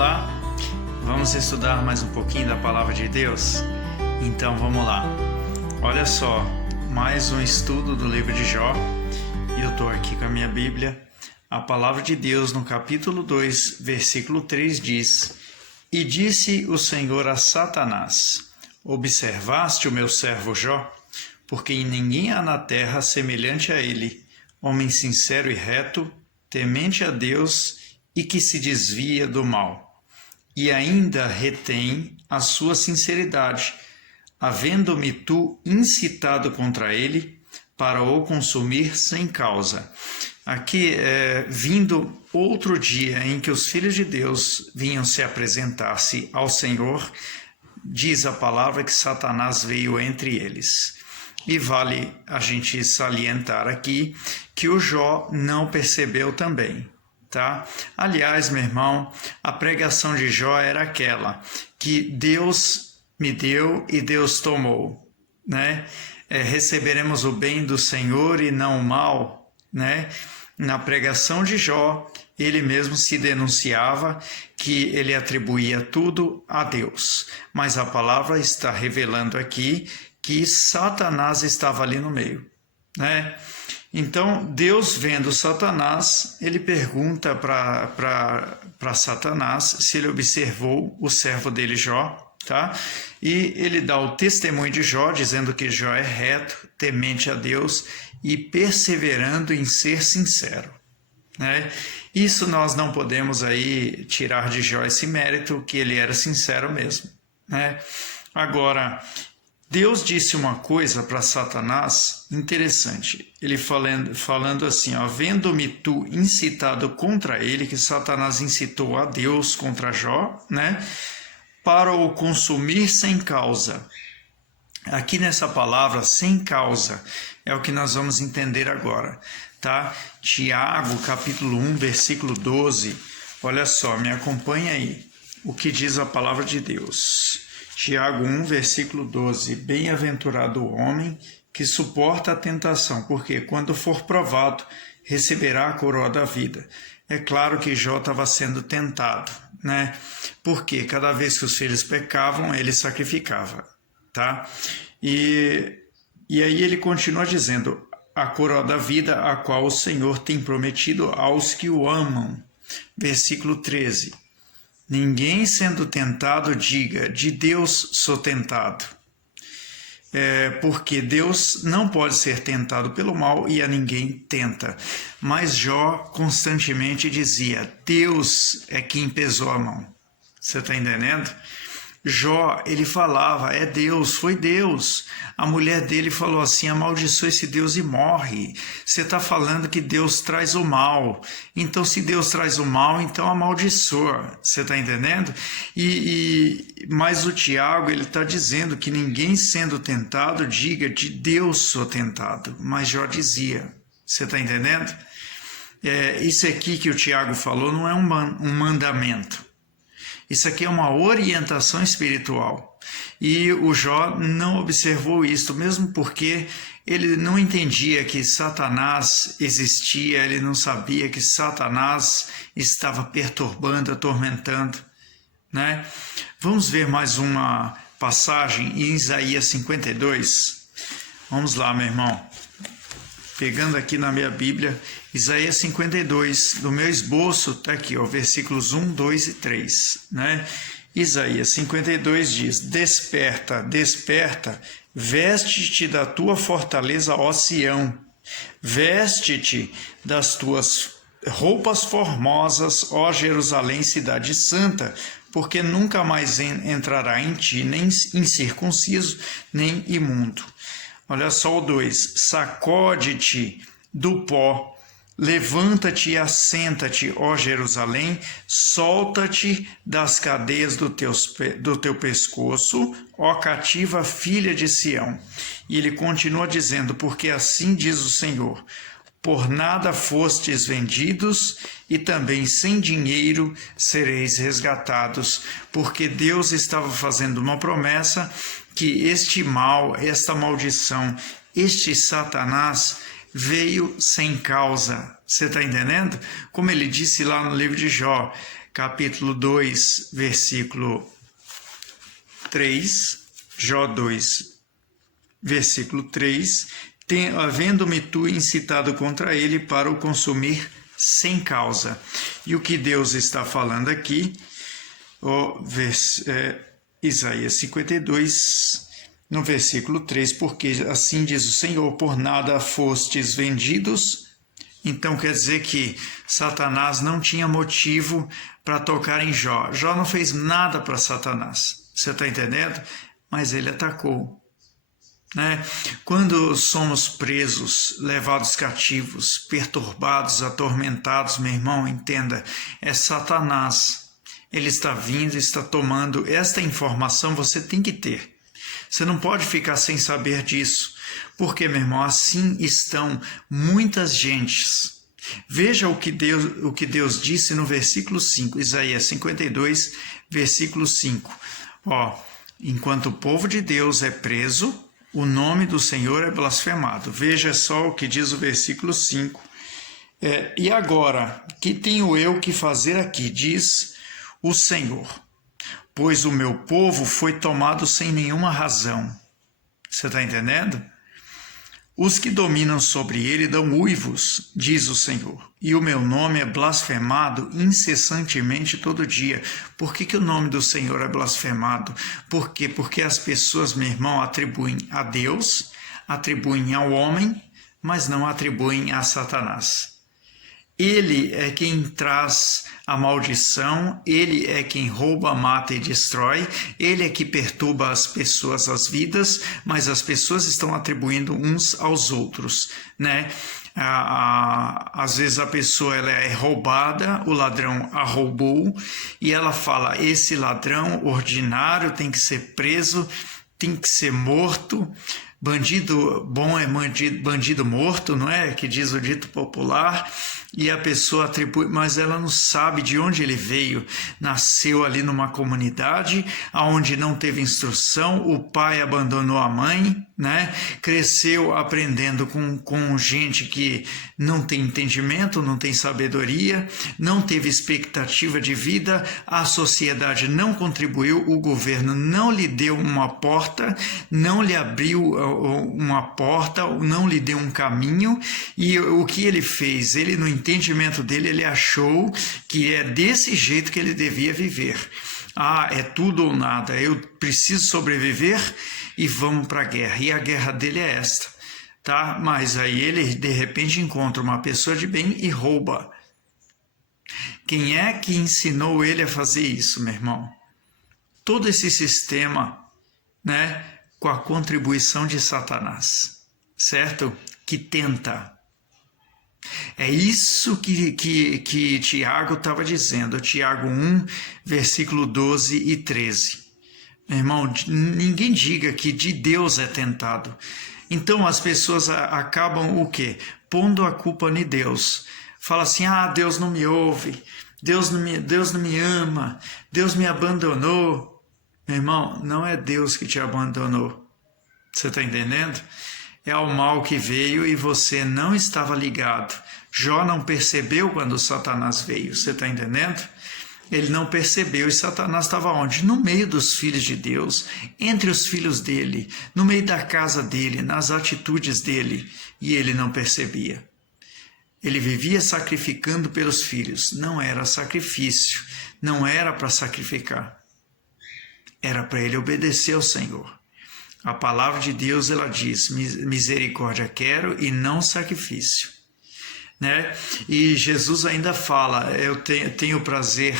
Olá, vamos estudar mais um pouquinho da Palavra de Deus? Então vamos lá. Olha só, mais um estudo do livro de Jó. E eu estou aqui com a minha Bíblia. A Palavra de Deus no capítulo 2, versículo 3 diz: E disse o Senhor a Satanás: Observaste o meu servo Jó? Porque ninguém há na terra semelhante a ele, homem sincero e reto, temente a Deus e que se desvia do mal, e ainda retém a sua sinceridade, havendo-me tu incitado contra ele para o consumir sem causa. Aqui, vindo outro dia em que os filhos de Deus vinham se apresentar-se ao Senhor, diz a palavra que Satanás veio entre eles. E vale a gente salientar aqui que o Jó não percebeu também, tá? Aliás, meu irmão, a pregação de Jó era aquela, que Deus me deu e Deus tomou, né? Receberemos o bem do Senhor e não o mal, né? Na pregação de Jó, ele mesmo se denunciava que ele atribuía tudo a Deus, mas a palavra está revelando aqui que Satanás estava ali no meio, né? Então, Deus vendo Satanás, ele pergunta para Satanás se ele observou o servo dele Jó, tá? E ele dá o testemunho de Jó, dizendo que Jó é reto, temente a Deus e perseverando em ser sincero, né? Isso nós não podemos aí tirar de Jó esse mérito, que ele era sincero mesmo, né? Agora, Deus disse uma coisa para Satanás interessante. Ele falando assim, ó, vendo-me tu incitado contra ele, que Satanás incitou a Deus contra Jó, né? Para o consumir sem causa. Aqui nessa palavra, sem causa, é o que nós vamos entender agora, tá? Tiago, capítulo 1, versículo 12. Olha só, me acompanha aí. O que diz a palavra de Deus? Tiago 1, versículo 12. Bem-aventurado o homem que suporta a tentação, porque quando for provado, receberá a coroa da vida. É claro que Jó estava sendo tentado, né? Porque cada vez que os filhos pecavam, ele sacrificava, tá? E aí ele continua dizendo, a coroa da vida, a qual o Senhor tem prometido aos que o amam. Versículo 13. Ninguém sendo tentado diga, de Deus sou tentado. Porque Deus não pode ser tentado pelo mal e a ninguém tenta. Mas Jó constantemente dizia, Deus é quem pesou a mão. Você está entendendo? Jó, ele falava, é Deus, foi Deus. A mulher dele falou assim, amaldiçoa esse Deus e morre. Você está falando que Deus traz o mal. Então, se Deus traz o mal, então amaldiçoa. Você está entendendo? Mas o Tiago, ele está dizendo que ninguém sendo tentado, diga, de Deus sou tentado. Mas Jó dizia. Você está entendendo? Isso aqui que o Tiago falou não é um mandamento. Isso aqui é uma orientação espiritual. E o Jó não observou isso, mesmo porque ele não entendia que Satanás existia, ele não sabia que Satanás estava perturbando, atormentando, né? Vamos ver mais uma passagem em Isaías 52. Vamos lá, meu irmão. Pegando aqui na minha Bíblia, Isaías 52, do meu esboço, está aqui, ó, versículos 1, 2 e 3. Né? Isaías 52 diz, desperta, desperta, veste-te da tua fortaleza, ó Sião, veste-te das tuas roupas formosas, ó Jerusalém, cidade santa, porque nunca mais entrará em ti nem incircunciso, nem imundo. Olha só o 2, sacode-te do pó, levanta-te e assenta-te, ó Jerusalém, solta-te das cadeias do teu pescoço, ó cativa filha de Sião. E ele continua dizendo, porque assim diz o Senhor, por nada fostes vendidos e também sem dinheiro sereis resgatados, porque Deus estava fazendo uma promessa que este mal, esta maldição, este Satanás veio sem causa. Você está entendendo? Como ele disse lá no livro de Jó, capítulo 2, versículo 3, Jó 2, versículo 3, havendo-me tu incitado contra ele para o consumir sem causa. E o que Deus está falando aqui, Isaías 52, no versículo 3, porque assim diz o Senhor, por nada fostes vendidos. Então quer dizer que Satanás não tinha motivo para tocar em Jó. Jó não fez nada para Satanás, você está entendendo? Mas ele atacou. Né? Quando somos presos, levados cativos, perturbados, atormentados, meu irmão, entenda, é Satanás. Ele está vindo, está tomando. Esta informação você tem que ter. Você não pode ficar sem saber disso. Porque, meu irmão, assim estão muitas gentes. Veja o que Deus disse no versículo 5, Isaías 52, versículo 5. Enquanto o povo de Deus é preso, o nome do Senhor é blasfemado. Veja só o que diz o versículo 5. E agora, que tenho eu que fazer aqui, diz o Senhor, pois o meu povo foi tomado sem nenhuma razão. Você está entendendo? Os que dominam sobre ele dão uivos, diz o Senhor, e o meu nome é blasfemado incessantemente todo dia. Por que o nome do Senhor é blasfemado? Por quê? Porque as pessoas, meu irmão, atribuem a Deus, atribuem ao homem, mas não atribuem a Satanás. Ele é quem traz a maldição, ele é quem rouba, mata e destrói, ele é que perturba as pessoas, as vidas, mas as pessoas estão atribuindo uns aos outros, né? Às vezes a pessoa ela é roubada, o ladrão a roubou, e ela fala, esse ladrão ordinário tem que ser preso, tem que ser morto. Bandido bom é bandido morto, não é? Que diz o dito popular. E a pessoa atribui, mas ela não sabe de onde ele veio. Nasceu ali numa comunidade onde não teve instrução, o pai abandonou a mãe, né? Cresceu aprendendo com gente que não tem entendimento, não tem sabedoria, não teve expectativa de vida, a sociedade não contribuiu, o governo não lhe deu uma porta, não lhe abriu uma porta, não lhe deu um caminho, e o que ele fez? Ele, no entendimento dele, ele achou que é desse jeito que ele devia viver. É tudo ou nada, eu preciso sobreviver e vamos para a guerra. E a guerra dele é esta, tá? Mas aí ele, de repente, encontra uma pessoa de bem e rouba. Quem é que ensinou ele a fazer isso, meu irmão? Todo esse sistema, né, com a contribuição de Satanás, certo? Que tenta. É isso que Tiago estava dizendo, Tiago 1, versículo 12 e 13. Meu irmão, ninguém diga que de Deus é tentado. Então as pessoas acabam o quê? Pondo a culpa em Deus. Fala assim, Deus não me ouve, Deus não me ama, Deus me abandonou. Meu irmão, não é Deus que te abandonou. Você está entendendo? É o mal que veio e você não estava ligado. Jó não percebeu quando Satanás veio, você está entendendo? Ele não percebeu e Satanás estava onde? No meio dos filhos de Deus, entre os filhos dele, no meio da casa dele, nas atitudes dele, e ele não percebia. Ele vivia sacrificando pelos filhos, não era sacrifício, não era para sacrificar, era para ele obedecer ao Senhor. A palavra de Deus, ela diz, misericórdia quero e não sacrifício, né? E Jesus ainda fala, eu tenho prazer,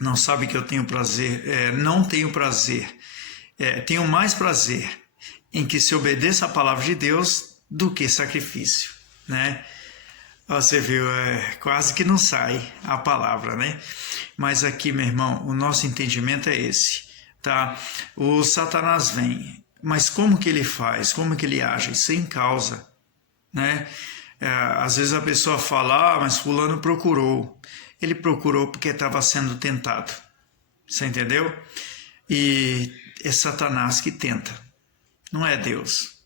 não sabe que eu tenho prazer, não tenho prazer, tenho mais prazer em que se obedeça a palavra de Deus do que sacrifício, né? Você viu, quase que não sai a palavra, né? Mas aqui, meu irmão, o nosso entendimento é esse. Tá? O Satanás vem, mas como que ele faz? Como que ele age? Sem causa, né? Às vezes a pessoa fala, mas fulano procurou. Ele procurou porque estava sendo tentado. Você entendeu? E é Satanás que tenta, não é Deus.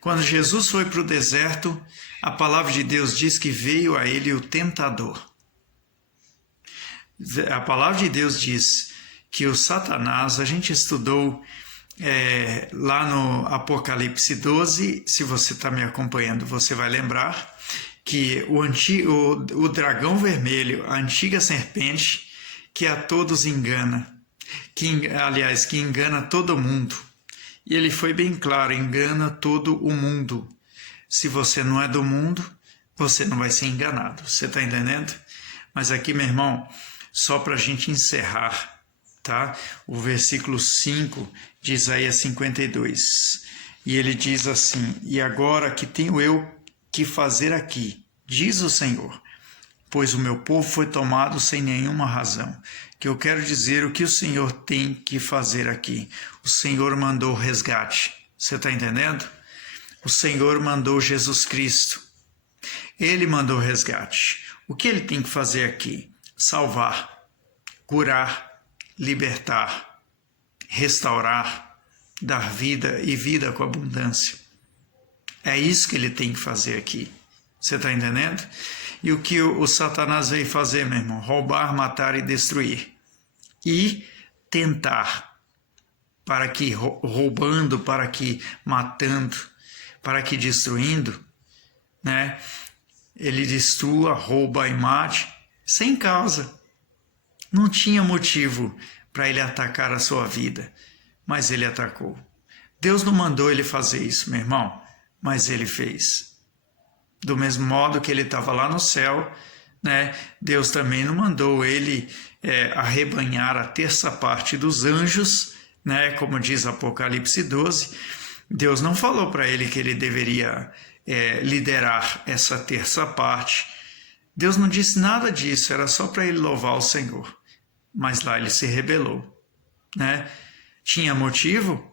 Quando Jesus foi para o deserto, a palavra de Deus diz que veio a ele o tentador. A palavra de Deus diz que o Satanás, a gente estudou lá no Apocalipse 12, se você está me acompanhando, você vai lembrar que o dragão vermelho, a antiga serpente, que a todos engana, que engana todo mundo. E ele foi bem claro, engana todo o mundo. Se você não é do mundo, você não vai ser enganado. Você está entendendo? Mas aqui, meu irmão, só para a gente encerrar, tá? O versículo 5 de Isaías 52. E ele diz assim: e agora que tenho eu que fazer aqui, diz o Senhor, pois o meu povo foi tomado sem nenhuma razão. Que eu quero dizer o que o Senhor tem que fazer aqui. O Senhor mandou resgate. Você está entendendo? O Senhor mandou Jesus Cristo. Ele mandou resgate. O que ele tem que fazer aqui? Salvar, curar, libertar, restaurar, dar vida e vida com abundância. É isso que ele tem que fazer aqui. Você está entendendo? E o que o Satanás veio fazer, meu irmão? Roubar, matar e destruir. E tentar, para que roubando, para que matando, para que destruindo, né? Ele destrua, rouba e mate sem causa. Não tinha motivo para ele atacar a sua vida, mas ele atacou. Deus não mandou ele fazer isso, meu irmão, mas ele fez. Do mesmo modo que ele estava lá no céu, né? Deus também não mandou ele arrebanhar a terça parte dos anjos, né? Como diz Apocalipse 12. Deus não falou para ele que ele deveria liderar essa terça parte. Deus não disse nada disso, era só para ele louvar o Senhor. Mas lá ele se rebelou, né? Tinha motivo?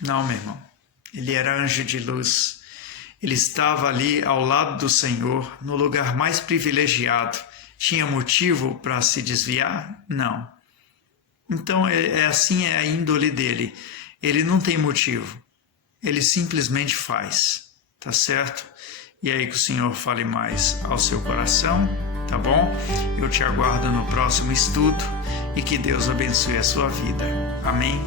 Não, meu irmão. Ele era anjo de luz. Ele estava ali ao lado do Senhor, no lugar mais privilegiado. Tinha motivo para se desviar? Não. Então, assim é a índole dele. Ele não tem motivo. Ele simplesmente faz. Tá certo? E aí que o Senhor fale mais ao seu coração, tá bom? Eu te aguardo no próximo estudo e que Deus abençoe a sua vida. Amém?